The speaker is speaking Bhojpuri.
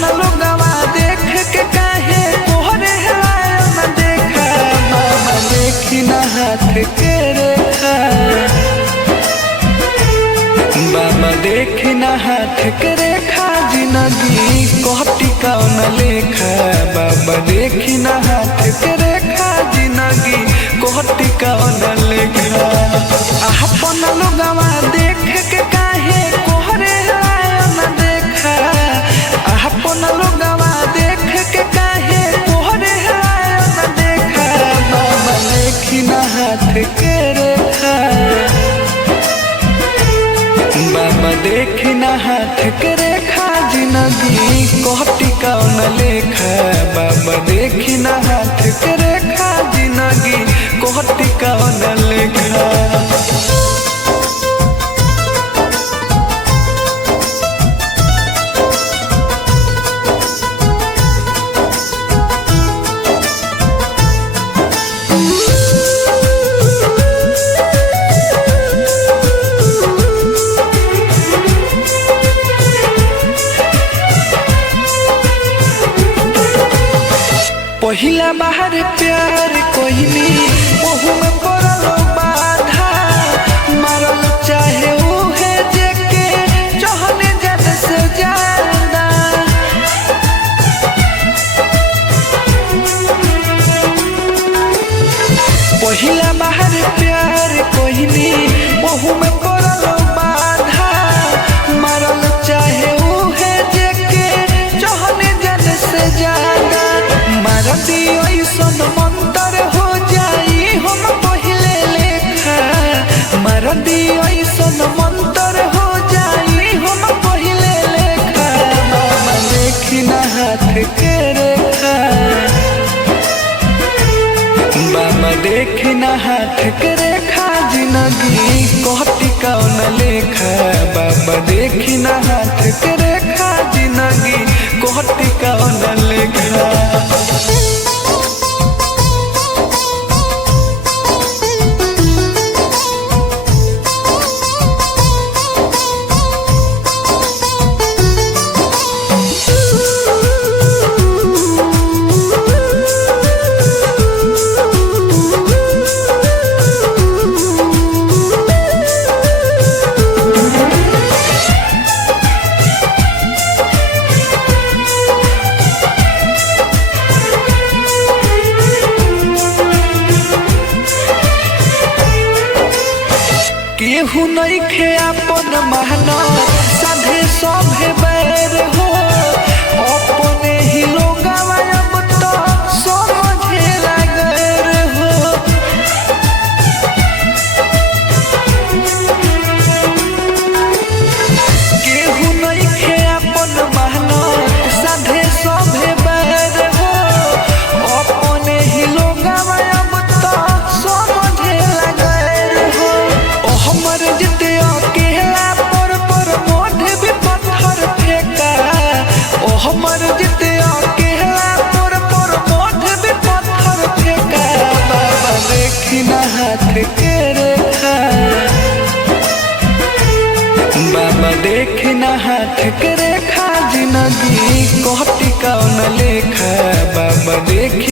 अपन लोगवा देख के काहे तोहरे हेलायो न देखा। बाबा देखी ना हाथ के रेखा, बाबा देखी ना हाथ के रेखा, जिंदगी कोहटी कौन लेखा। बाबा देखी ना हाथ के रेखा, जिंदगी कोहटी कौन लेखा। अपन लोगवा देख के काहे तोहरे हेलायो न देखा। अपन लोगवा देख के काहे तोहरे हेलायो न देखा। बाबा देखी ना हाथ के रेखा, बाबा देखी ना हाथ के रेखा, जिंदगी कोहटी कौन लेखा। बाबा देखी ना हाथ के रेखा, जिंदगी कोहटी कौन लेखा। पहिला बाहर प्यार कोहिनी ओहू में पड़लो बाधा। मारल चाहे उहे जेके चाहने जद से ज्यादा। पहिला बाहर प्यार कोहिनी ओहू में पड़लो बाधा। मारल चाहे उहे जेके चाहने जद से ज्यादा। मारती ऐसन मंतर हो जाई हम पहिले लेखा। मारती ऐसन मंतर हो जाई हम पहिले लेखा। बाबा देखी ना हाथ के रेखा, बाबा देखी ना हाथ के रेखा, जिंदगी कोहटी कौन लेखा। बाबा देखी ना हाथ के रेखा, जिंदगी कोहटी कौन लेखा। केहू नइखे अपन महना साधे सभे बैर हो। अपने ही लोगवा अब तो समझे लागैर हो। केहू नइखे अपन महना साधे सभे बैर हो। अपने ही लोगवा अब तो समझे लागैर हो। हमर जिते अकेला पर मोढ़ भी पत्थर फेंका। ओ हमर जिते अकेला पर मोढ़ भी पत्थर फेंका। बाबा देखी ना हाथ के रेखा, बाबा देखी ना हाथ के रेखा, जिंदगी कोहटी कौन लेखा। बाबा देखी